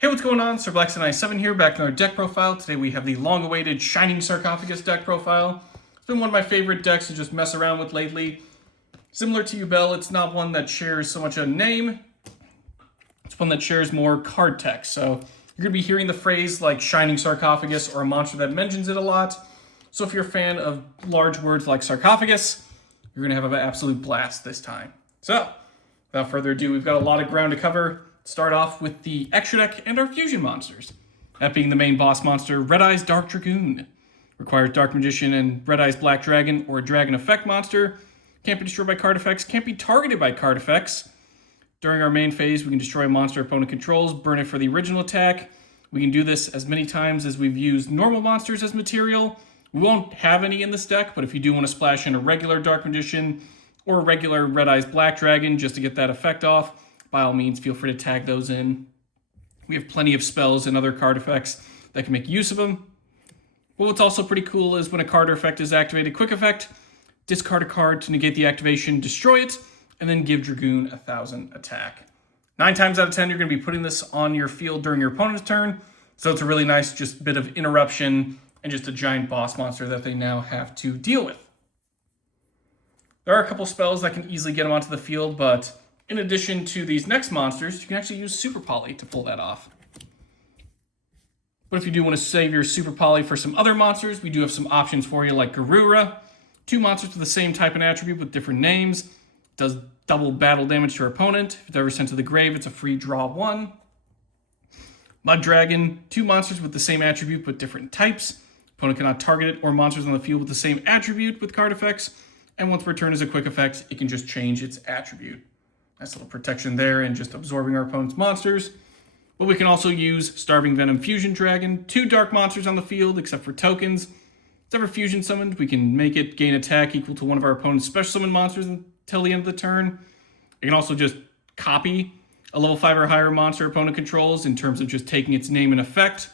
Hey, what's going on? SirBlackson97 here, back in our deck profile. Today we have the long-awaited Shining Sarcophagus deck profile. It's been one of my favorite decks to just mess around with lately. Similar to YuGiOh, it's not one that shares so much a name. It's one that shares more card text. So you're going to be hearing the phrase like Shining Sarcophagus or a monster that mentions it a lot. So if you're a fan of large words like Sarcophagus, you're going to have an absolute blast this time. So, without further ado, we've got a lot of ground to cover. Start off with the extra deck and our fusion monsters. That being the main boss monster, Red Eyes Dark Dragoon. Requires Dark Magician and Red Eyes Black Dragon or a Dragon Effect monster. Can't be destroyed by card effects, can't be targeted by card effects. During our main phase, we can destroy a monster opponent controls, burn it for the original attack. We can do this as many times as we've used normal monsters as material. We won't have any in this deck, but if you do want to splash in a regular Dark Magician or a regular Red Eyes Black Dragon just to get that effect off, by all means, feel free to tag those in. We have plenty of spells and other card effects that can make use of them. But what's also pretty cool is when a card or effect is activated, quick effect, discard a card to negate the activation, destroy it, and then give Dragoon 1,000 attack. 9 times out of 10, you're going to be putting this on your field during your opponent's turn, so it's a really nice just bit of interruption and just a giant boss monster that they now have to deal with. There are a couple spells that can easily get them onto the field, but in addition to these next monsters, you can actually use Super Poly to pull that off. But if you do want to save your Super Poly for some other monsters, we do have some options for you like Garura. 2 monsters with the same type and attribute with different names. Does double battle damage to your opponent. If it's ever sent to the grave, it's a free draw 1. Mud Dragon. 2 monsters with the same attribute but different types. Opponent cannot target it or monsters on the field with the same attribute with card effects. And once per turn as a quick effect, it can just change its attribute. Nice little protection there and just absorbing our opponent's monsters. But we can also use Starving Venom Fusion Dragon. 2 dark monsters on the field, except for tokens. If it's ever fusion summoned, we can make it gain attack equal to one of our opponent's special summon monsters until the end of the turn. It can also just copy a level 5 or higher monster opponent controls in terms of just taking its name and effect.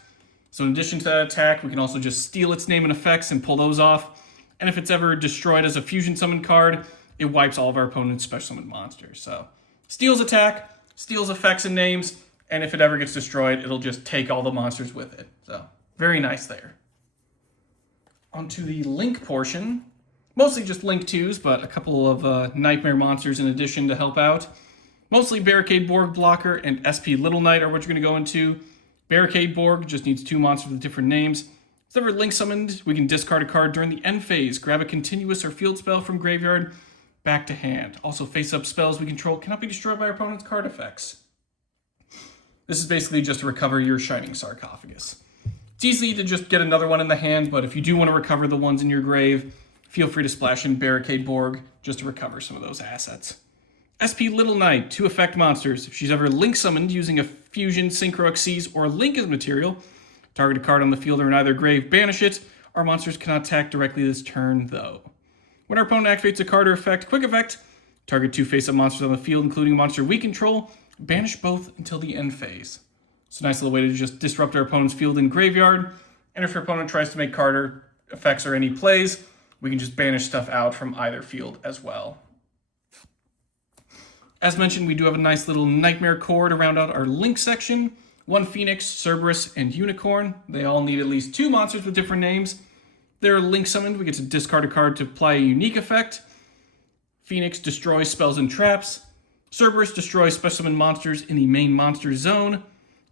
So in addition to that attack, we can also just steal its name and effects and pull those off. And if it's ever destroyed as a fusion summon card, it wipes all of our opponent's special summon monsters. So steals attack, steals effects and names, and if it ever gets destroyed, it'll just take all the monsters with it. So very nice there. Onto the Link portion. Mostly just Link 2s, but a couple of Nightmare monsters in addition to help out. Mostly Barricade Borg Blocker and SP Little Knight are what you're going to go into. Barricade Borg just needs 2 monsters with different names. If it's ever Link summoned, we can discard a card during the end phase, grab a continuous or field spell from graveyard, back to hand. Also, face-up spells we control cannot be destroyed by our opponent's card effects. This is basically just to recover your Shining Sarcophagus. It's easy to just get another one in the hand, but if you do want to recover the ones in your grave, feel free to splash in Barricade Borg just to recover some of those assets. SP Little Knight, 2 effect monsters. If she's ever Link summoned using a Fusion, Synchro Xyz, or Link as material, target a card on the field or in either grave, banish it. Our monsters cannot attack directly this turn, though. When our opponent activates a card or effect, quick effect, target 2 face-up monsters on the field, including a monster we control, banish both until the end phase. It's a nice little way to just disrupt our opponent's field and graveyard, and if your opponent tries to make card or effects or any plays, we can just banish stuff out from either field as well. As mentioned, we do have a nice little Nightmare core to round out our Link section. 1 Phoenix, Cerberus, and Unicorn. They all need at least 2 monsters with different names. They're Link summoned, we get to discard a card to apply a unique effect. Phoenix destroys spells and traps. Cerberus destroys special summon monsters in the main monster zone.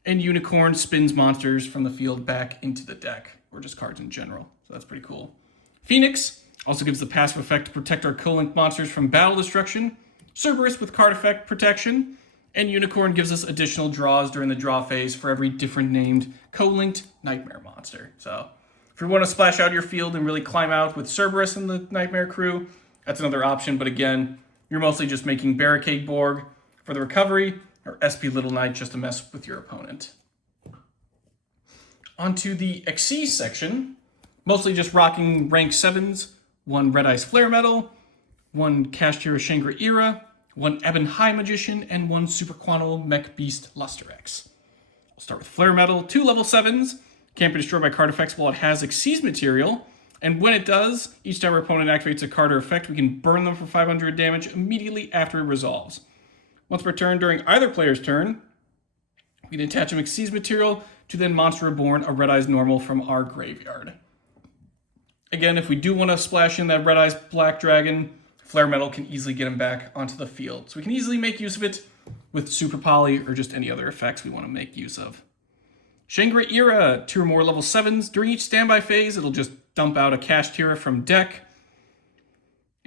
And Unicorn spins monsters from the field back into the deck, or just cards in general. So that's pretty cool. Phoenix also gives the passive effect to protect our co-linked monsters from battle destruction. Cerberus with card effect protection. And Unicorn gives us additional draws during the draw phase for every different named co-linked Nightmare monster. So if you want to splash out your field and really climb out with Cerberus and the Nightmare crew, that's another option. But again, you're mostly just making Barricade Borg for the recovery, or SP Little Knight just to mess with your opponent. Onto the Xyz section. Mostly just rocking rank 7s, 1 Red Eyes Flare Metal, 1 Kashtira Shangri-Ira, 1 Ebon High Magician, and 1 Super Quantal Mech Beast Luster-X. I'll start with Flare Metal, 2 level 7s. Can't be destroyed by card effects while it has Xyz material. And when it does, each time our opponent activates a card or effect, we can burn them for 500 damage immediately after it resolves. Once per turn during either player's turn, We can attach a Xyz material to then Monster Reborn, a Red Eyes normal from our graveyard. Again, if we do want to splash in that Red Eyes Black Dragon, Flare Metal can easily get him back onto the field. So we can easily make use of it with Super Poly or just any other effects we want to make use of. Shangri-Ira, 2 or more level 7s. During each standby phase, it'll just dump out a Kashtira from deck.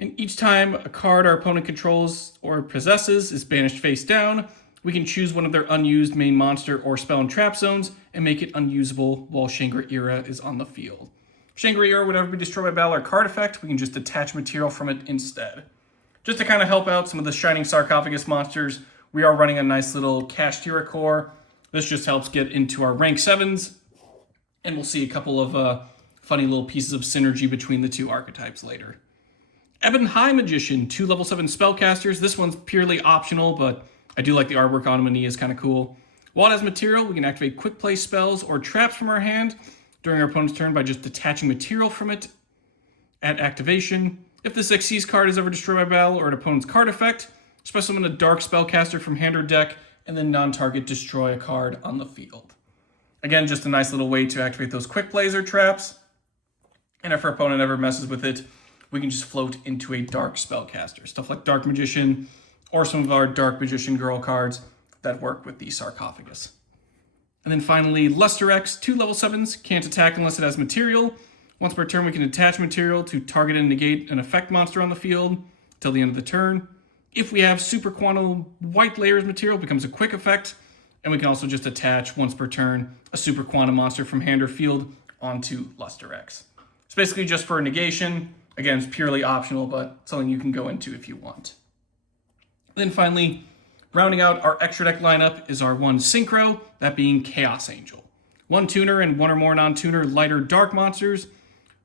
And each time a card our opponent controls or possesses is banished face down, we can choose one of their unused main monster or spell and trap zones and make it unusable while Shangri-Ira is on the field. If Shangri-Ira would ever be destroyed by battle or card effect, we can just attach material from it instead. Just to kind of help out some of the Shining Sarcophagus monsters, we are running a nice little Kashtira core. This just helps get into our rank 7s, and we'll see a couple of funny little pieces of synergy between the two archetypes later. Ebon High Magician, 2 level 7 spellcasters. This one's purely optional, but I do like the artwork on him, and he is kind of cool. While it has material, we can activate quick play spells or traps from our hand during our opponent's turn by just detaching material from it at activation. If this Xyz card is ever destroyed by battle or an opponent's card effect, special summon a dark spellcaster from hand or deck, and then non-target destroy a card on the field. Again, just a nice little way to activate those quick plays or traps. And if our opponent ever messes with it, we can just float into a dark spellcaster. Stuff like Dark Magician or some of our Dark Magician Girl cards that work with the Sarcophagus. And then finally, Luster X, 2 level 7s, can't attack unless it has material. Once per turn, we can attach material to target and negate an effect monster on the field till the end of the turn. If we have Super Quantum White Layers material, it becomes a quick effect, and we can also just attach, once per turn, a Super Quantum monster from hand or field onto Luster X. It's basically just for a negation. Again, it's purely optional, but something you can go into if you want. And then finally, rounding out our extra deck lineup is our 1 Synchro, that being Chaos Angel. 1 tuner and 1 or more non-tuner lighter dark monsters.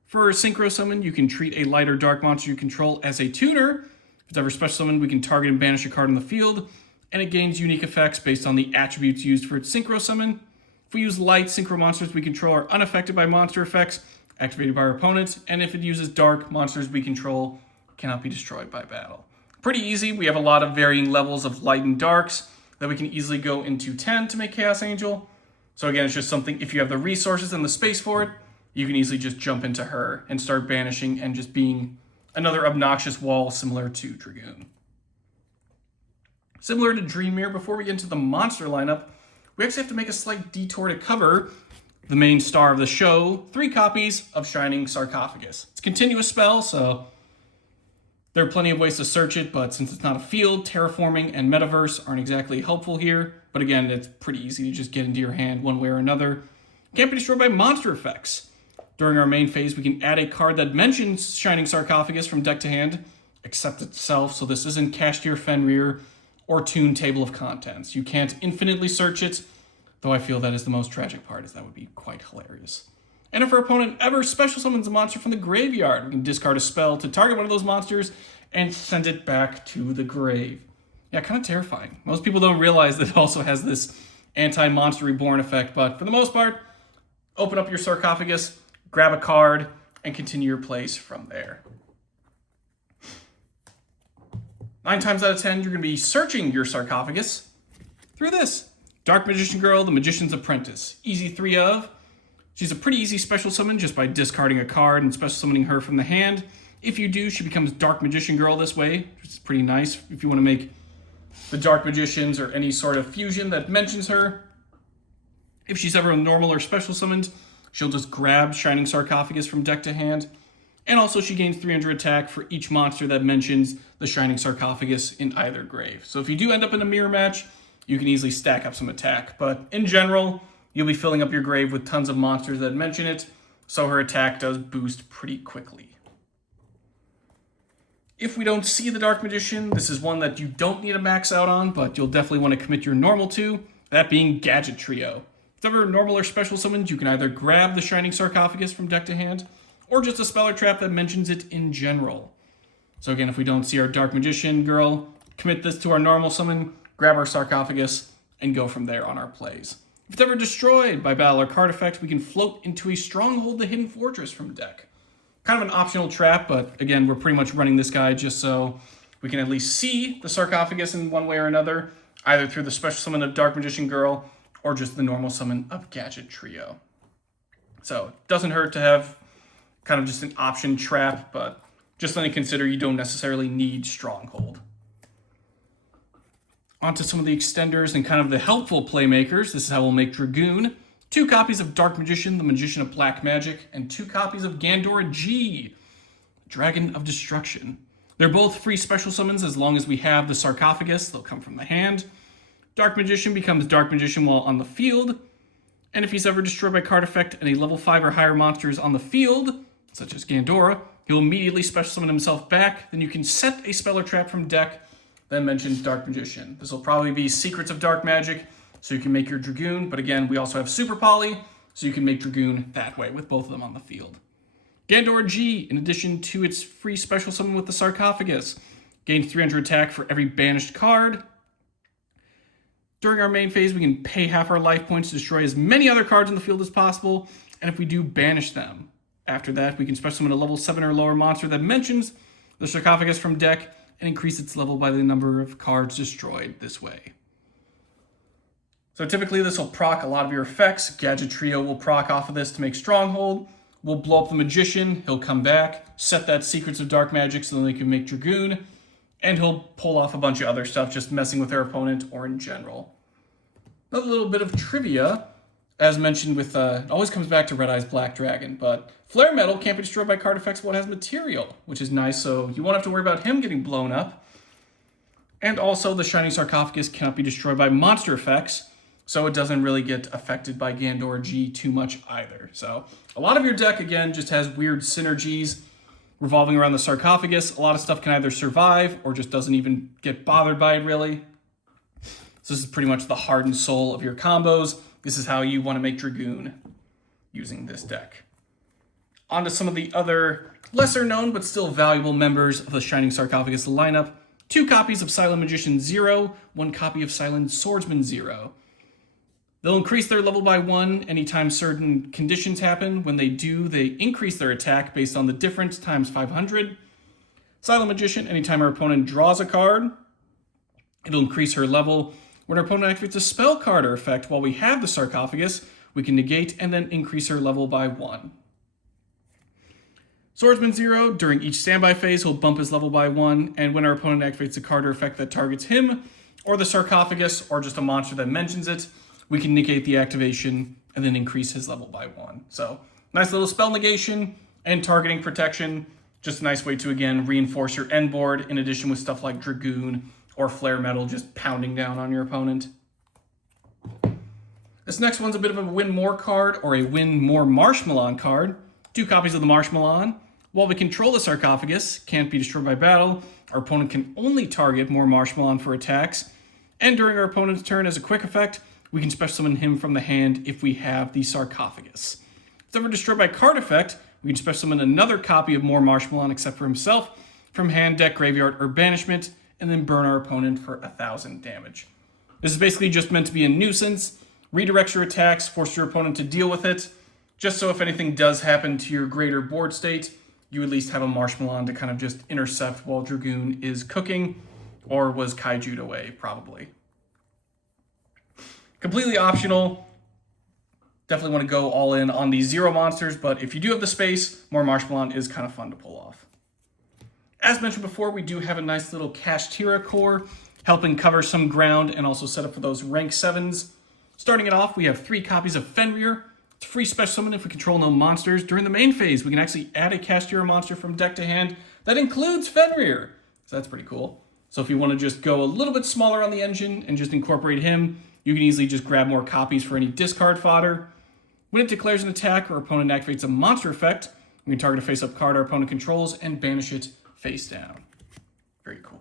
For a Synchro summon, you can treat a lighter dark monster you control as a tuner. If it's ever special summoned, we can target and banish a card on the field, and it gains unique effects based on the attributes used for its Synchro summon. If we use light Synchro monsters we control are unaffected by monster effects activated by our opponent, and if it uses dark, monsters we control cannot be destroyed by battle. Pretty easy. We have a lot of varying levels of light and darks that we can easily go into 10 to make Chaos Angel. So again, it's just something, if you have the resources and the space for it, you can easily just jump into her and start banishing and just being another obnoxious wall similar to Dragoon. Similar to Dream Mirror, before we get into the monster lineup, we actually have to make a slight detour to cover the main star of the show, 3 copies of Shining Sarcophagus. It's a continuous spell, so there are plenty of ways to search it, but since it's not a field, terraforming and metaverse aren't exactly helpful here. But again, it's pretty easy to just get into your hand one way or another. Can't be destroyed by monster effects. During our main phase, we can add a card that mentions Shining Sarcophagus from deck to hand, except itself, so this isn't Kashtira Fenrir or Toon Table of Contents. You can't infinitely search it, though I feel that is the most tragic part, as that would be quite hilarious. And if our opponent ever special summons a monster from the graveyard, we can discard a spell to target one of those monsters and send it back to the grave. Yeah, kind of terrifying. Most people don't realize that it also has this anti-monster reborn effect, but for the most part, open up your Sarcophagus, grab a card, and continue your plays from there. 9 times out of 10, you're going to be searching your Sarcophagus through this. Dark Magician Girl, the Magician's Apprentice. Easy 3 of. She's a pretty easy special summon just by discarding a card and special summoning her from the hand. If you do, she becomes Dark Magician Girl this way, which is pretty nice if you want to make the Dark Magicians or any sort of fusion that mentions her. If she's ever normal or special summoned, she'll just grab Shining Sarcophagus from deck to hand. And also she gains 300 attack for each monster that mentions the Shining Sarcophagus in either grave. So if you do end up in a mirror match, you can easily stack up some attack. But in general, you'll be filling up your grave with tons of monsters that mention it, so her attack does boost pretty quickly. If we don't see the Dark Magician, this is one that you don't need to max out on, but you'll definitely want to commit your normal to, that being Gadget Trio. If it's ever normal or special summoned, you can either grab the Shining Sarcophagus from deck to hand, or just a spell or trap that mentions it in general. So again, if we don't see our Dark Magician Girl, commit this to our normal summon, grab our Sarcophagus, and go from there on our plays. If it's ever destroyed by battle or card effect, we can float into a Stronghold the Hidden Fortress from deck. Kind of an optional trap, but again, we're pretty much running this guy just so we can at least see the Sarcophagus in one way or another, either through the special summon of Dark Magician Girl or just the normal summon of Gadget Trio. So it doesn't hurt to have kind of just an option trap, but just something to consider. You don't necessarily need Stronghold. Onto some of the extenders and kind of the helpful playmakers. This is how we'll make Dragoon. 2 copies of Dark Magician, the Magician of Black Magic, and 2 copies of Gandora G, Dragon of Destruction. They're both free special summons as long as we have the Sarcophagus. They'll come from the hand. Dark Magician becomes Dark Magician while on the field. And if he's ever destroyed by card effect and a level 5 or higher monster is on the field, such as Gandora, he'll immediately special summon himself back. Then you can set a spell or trap from deck that mentions Dark Magician. This will probably be Secrets of Dark Magic, so you can make your Dragoon. But again, we also have Super Poly, so you can make Dragoon that way with both of them on the field. Gandora G, in addition to its free special summon with the Sarcophagus, gains 300 attack for every banished card. During our main phase, we can pay half our life points to destroy as many other cards in the field as possible, and if we do, banish them. After that, we can special summon a level 7 or lower monster that mentions the Sarcophagus from deck and increase its level by the number of cards destroyed this way. So typically this will proc a lot of your effects. Gadget Trio will proc off of this to make Stronghold. We'll blow up the Magician, he'll come back, set that Secrets of Dark Magic so then we can make Dragoon, and he'll pull off a bunch of other stuff just messing with our opponent or in general. Another little bit of trivia, as mentioned with, it always comes back to Red Eye's Black Dragon, but Flare Metal can't be destroyed by card effects while it has material, which is nice, so you won't have to worry about him getting blown up. And also the Shining Sarcophagus cannot be destroyed by monster effects, so it doesn't really get affected by Gandora G too much either. So a lot of your deck, again, just has weird synergies revolving around the Sarcophagus. A lot of stuff can either survive or just doesn't even get bothered by it, really. So this is pretty much the heart and soul of your combos. This is how you want to make Dragoon using this deck. On to some of the other lesser known but still valuable members of the Shining Sarcophagus lineup. 2 copies of Silent Magician 0, 1 copy of Silent Swordsman 0. They'll increase their level by 1 anytime certain conditions happen. When they do, they increase their attack based on the difference times 500. Silent Magician, anytime our opponent draws a card, it'll increase her level. When our opponent activates a spell card or effect while we have the Sarcophagus, we can negate and then increase her level by 1. Swordsman 0, during each standby phase, he'll bump his level by 1, and when our opponent activates a card or effect that targets him, or the Sarcophagus, or just a monster that mentions it, we can negate the activation and then increase his level by 1. So, nice little spell negation and targeting protection. Just a nice way to, again, reinforce your end board, in addition with stuff like Dragoon or Flare Metal just pounding down on your opponent. This next one's a bit of a Win More card, or a Win More Marshmallow card. 2 copies of the Marshmallow. While we control the Sarcophagus, can't be destroyed by battle, our opponent can only target more Marshmallow for attacks. And during our opponent's turn, as a quick effect, we can special summon him from the hand if we have the Sarcophagus. If it's ever destroyed by card effect, we can special summon another copy of more Marshmallow except for himself from hand, deck, graveyard, or banishment, and then burn our opponent for 1,000 damage. This is basically just meant to be a nuisance, redirects your attacks, force your opponent to deal with it, just so if anything does happen to your greater board state, you at least have a Marshmallow to kind of just intercept while Dragoon is cooking, or was kaiju'd away, probably. Completely optional. Definitely want to go all in on the 0 monsters, but if you do have the space, more Marshmallow is kind of fun to pull off. As mentioned before, we do have a nice little Kashtira core, helping cover some ground and also set up for those rank 7s. Starting it off, we have 3 copies of Fenrir. It's a free special summon if we control no monsters. During the main phase, we can actually add a Kashtira monster from deck to hand that includes Fenrir. So that's pretty cool. So if you want to just go a little bit smaller on the engine and just incorporate him, you can easily just grab more copies for any discard fodder. When it declares an attack or opponent activates a monster effect, we can target a face-up card our opponent controls and banish it face down. Very cool.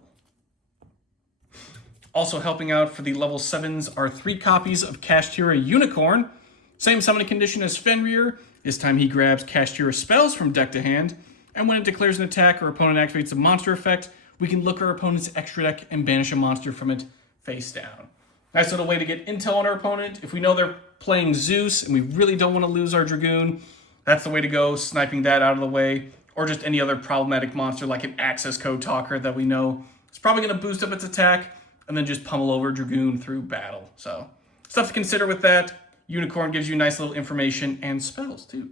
Also helping out for the level 7s are 3 copies of Kashtira Unicorn. Same summoning condition as Fenrir. This time he grabs Kashtira spells from deck to hand, and when it declares an attack or opponent activates a monster effect, we can look our opponent's extra deck and banish a monster from it face down. Nice little way to get intel on our opponent. If we know they're playing Zeus and we really don't want to lose our Dragoon, that's the way to go, sniping that out of the way, or just any other problematic monster like an access code talker that we know is probably going to boost up its attack and then just pummel over Dragoon through battle. So Stuff to consider with that. Unicorn gives you nice little information and spells too.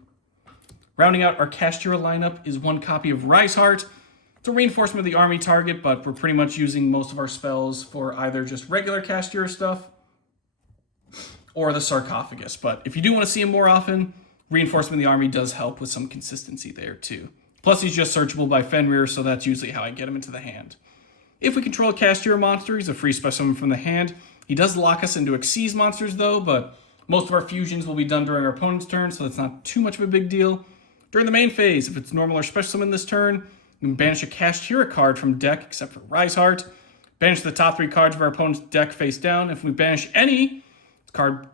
Rounding out our Kashtira lineup is one copy of Rise Heart. It's a reinforcement of the army target, but we're pretty much using most of our spells for either just regular Kashtira stuff or the Sarcophagus. But if you do want to see him more often, reinforcement of the army does help with some consistency there too. Plus he's just searchable by Fenrir, so that's usually how I get him into the hand. If we control a Kashtira monster, he's a free specimen from the hand. He does lock us into Xyz monsters though, but most of our fusions will be done during our opponent's turn, so that's not too much of a big deal. During the main phase, if it's normal or special summon this turn, you can banish a Kashtira card from deck, except for Rise Heart. Banish the top 3 cards of our opponent's deck face down. If we banish any,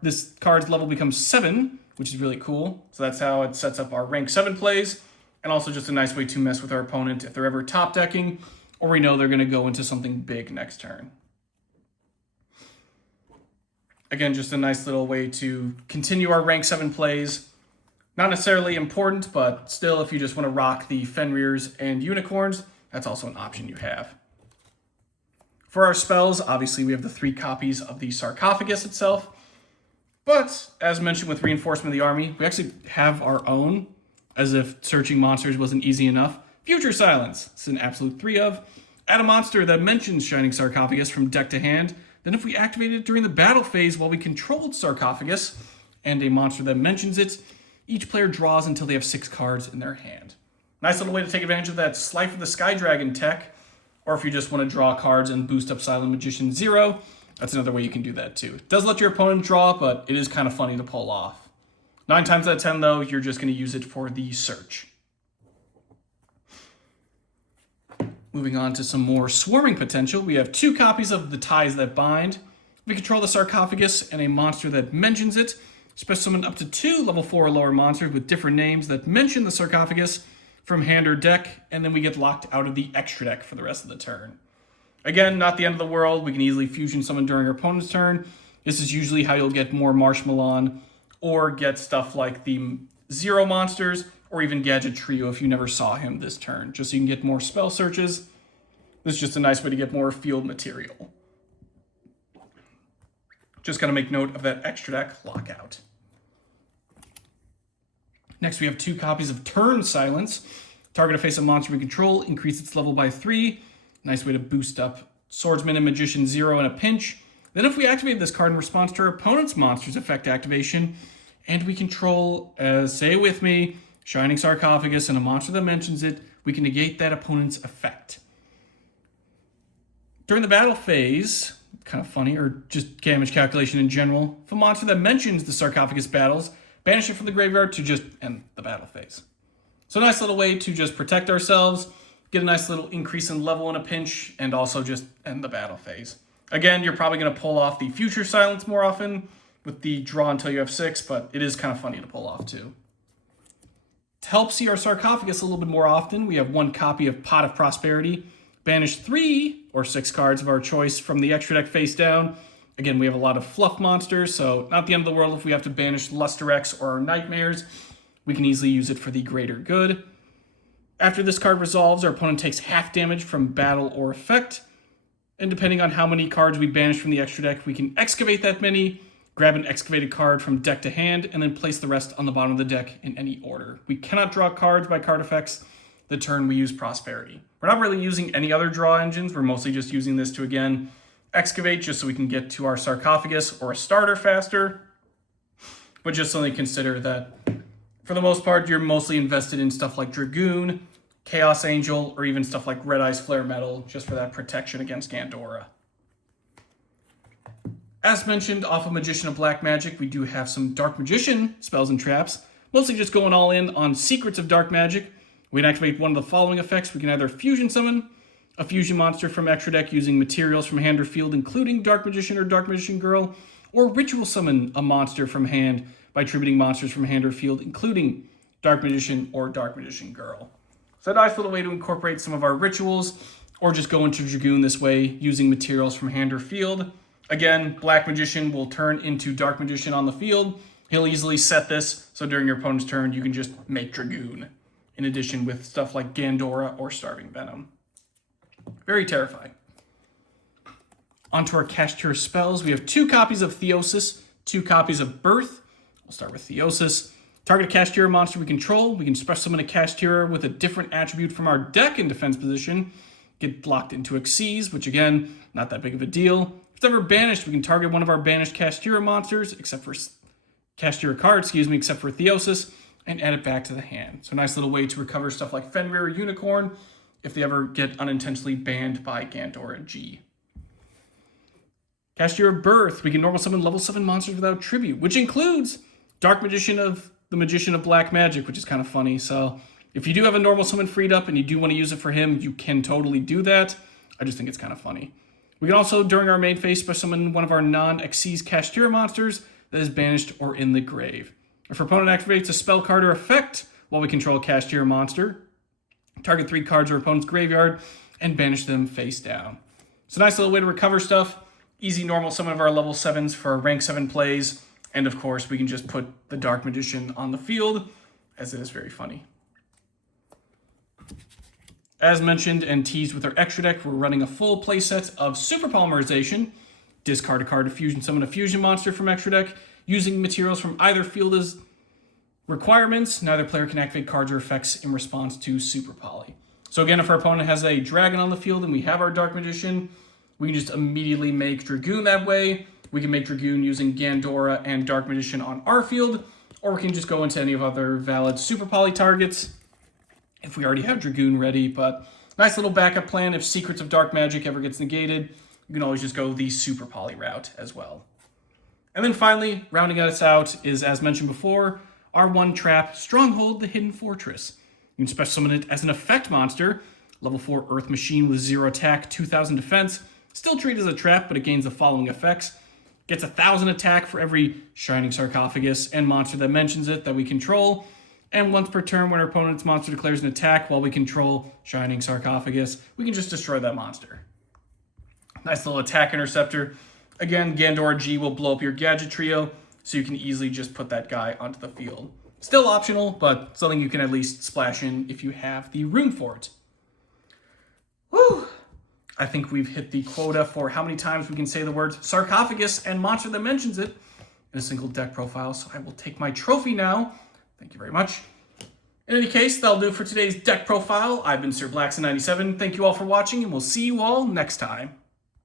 this card's level becomes 7, which is really cool. So that's how it sets up our rank 7 plays, and also just a nice way to mess with our opponent if they're ever top decking, or we know they're going to go into something big next turn. Again, just a nice little way to continue our rank 7 plays. Not necessarily important, but still, if you just want to rock the Fenrirs and Unicorns, that's also an option you have. For our spells, obviously we have the 3 copies of the Sarcophagus itself, but as mentioned with Reinforcement of the Army, we actually have our own, as if searching monsters wasn't easy enough. Future Silence, it's an absolute 3 of. Add a monster that mentions Shining Sarcophagus from deck to hand, then if we activate it during the battle phase while we controlled Sarcophagus, and a monster that mentions it, each player draws until they have 6 cards in their hand. Nice little way to take advantage of that Slife of the Sky Dragon tech, or if you just want to draw cards and boost up Silent Magician 0, that's another way you can do that too. It does let your opponent draw, but it is kind of funny to pull off. 9 times out of 10 though, you're just going to use it for the search. Moving on to some more swarming potential, we have 2 copies of the Ties That Bind. We control the Sarcophagus and a monster that mentions it. Special summon up to 2 level 4 or lower monsters with different names that mention the Sarcophagus from hand or deck, and then we get locked out of the extra deck for the rest of the turn. Again, not the end of the world. We can easily fusion summon during our opponent's turn. This is usually how you'll get more Marshmallow or get stuff like the 0 monsters, or even Gadget Trio if you never saw him this turn, just so you can get more spell searches. This is just a nice way to get more field material. Just gotta make note of that extra deck lockout. Next, we have 2 copies of Turn Silence. Target a face of monster we control, increase its level by 3. Nice way to boost up Swordsman and Magician 0 in a pinch. Then if we activate this card in response to our opponent's monster's effect activation, and we control, say it with me, Shining Sarcophagus and a monster that mentions it, we can negate that opponent's effect. During the battle phase, kind of funny, or just damage calculation in general, if a monster that mentions the Sarcophagus battles, banish it from the graveyard to just end the battle phase. So a nice little way to just protect ourselves, get a nice little increase in level in a pinch, and also just end the battle phase. Again, you're probably going to pull off the Future Silence more often with the draw until you have 6, but it is kind of funny to pull off too. To help see our Sarcophagus a little bit more often, we have 1 copy of Pot of Prosperity. Banish 3 or 6 cards of our choice from the extra deck face down. Again, we have a lot of fluff monsters, so not the end of the world if we have to banish Lusterex or our Nightmares. We can easily use it for the greater good. After this card resolves, our opponent takes half damage from battle or effect. And depending on how many cards we banish from the extra deck, we can excavate that many, grab an excavated card from deck to hand, and then place the rest on the bottom of the deck in any order. We cannot draw cards by card effects the turn we use Prosperity. We're not really using any other draw engines. We're mostly just using this to, again, excavate just so we can get to our Sarcophagus or a starter faster. But just something to consider that, for the most part, you're mostly invested in stuff like Dragoon, Chaos Angel, or even stuff like Red Eyes Flare Metal, just for that protection against Gandora. As mentioned, off of Magician of Black Magic, we do have some Dark Magician spells and traps, mostly just going all in on Secrets of Dark Magic. We can activate one of the following effects. We can either fusion summon a fusion monster from extra deck using materials from hand or field, including Dark Magician or Dark Magician Girl, or ritual summon a monster from hand by attributing monsters from hand or field, including Dark Magician or Dark Magician Girl. So a nice little way to incorporate some of our rituals, or just go into Dragoon this way using materials from hand or field. Again, Black Magician will turn into Dark Magician on the field. He'll easily set this, so during your opponent's turn, you can just make Dragoon, in addition with stuff like Gandora or Starving Venom. Very terrifying. Onto our Kashtira spells. We have 2 copies of Theosis. 2 copies of Birth. We'll start with Theosis. Target a Kashtira monster we control. We can special summon a Kashtira with a different attribute from our deck in defense position. Get locked into Xyz, which again, not that big of a deal. If it's ever banished, we can target one of our banished Kashtira monsters, except for Kashtira cards, except for Theosis, and add it back to the hand. So a nice little way to recover stuff like Fenrir or Unicorn if they ever get unintentionally banned by Gandora G. Kashtira Birth, we can normal summon level 7 monsters without tribute, which includes Dark Magician of the Magician of Black Magic, which is kind of funny. So if you do have a normal summon freed up and you do want to use it for him, you can totally do that. I just think it's kind of funny. We can also, during our main phase, special summon one of our non-Xyz Kashtira monsters that is banished or in the grave. If our opponent activates a spell card or effect while we control a Kashtira monster, target 3 cards or opponent's graveyard and banish them face down. It's a nice little way to recover stuff. Easy normal summon of our level 7s for our rank 7 plays. And of course, we can just put the Dark Magician on the field, as it is very funny. As mentioned and teased with our extra deck, we're running a full playset of Super Polymerization. Discard a card to fusion summon a fusion monster from extra deck, using materials from either field as requirements. Neither player can activate cards or effects in response to Super Poly. So again, if our opponent has a dragon on the field and we have our Dark Magician, we can just immediately make Dragoon that way. We can make Dragoon using Gandora and Dark Magician on our field, or we can just go into any of other valid Super Poly targets if we already have Dragoon ready. But nice little backup plan. If Secrets of Dark Magic ever gets negated, you can always just go the Super Poly route as well. And then finally, rounding us out is, as mentioned before, our 1-trap Stronghold, the Hidden Fortress. You can special summon it as an effect monster, level 4 Earth Machine with 0 attack, 2000 defense. Still treated as a trap, but it gains the following effects. Gets 1000 attack for every Shining Sarcophagus and monster that mentions it that we control. And once per turn, when our opponent's monster declares an attack while we control Shining Sarcophagus, we can just destroy that monster. Nice little attack interceptor. Again, Gandora G will blow up your gadget trio, so you can easily just put that guy onto the field. Still optional, but something you can at least splash in if you have the room for it. Woo! I think we've hit the quota for how many times we can say the words Sarcophagus and monster that mentions it in a single deck profile, so I will take my trophy now. Thank you very much. In any case, that'll do for today's deck profile. I've been Sir Blackson97. Thank you all for watching, and we'll see you all next time.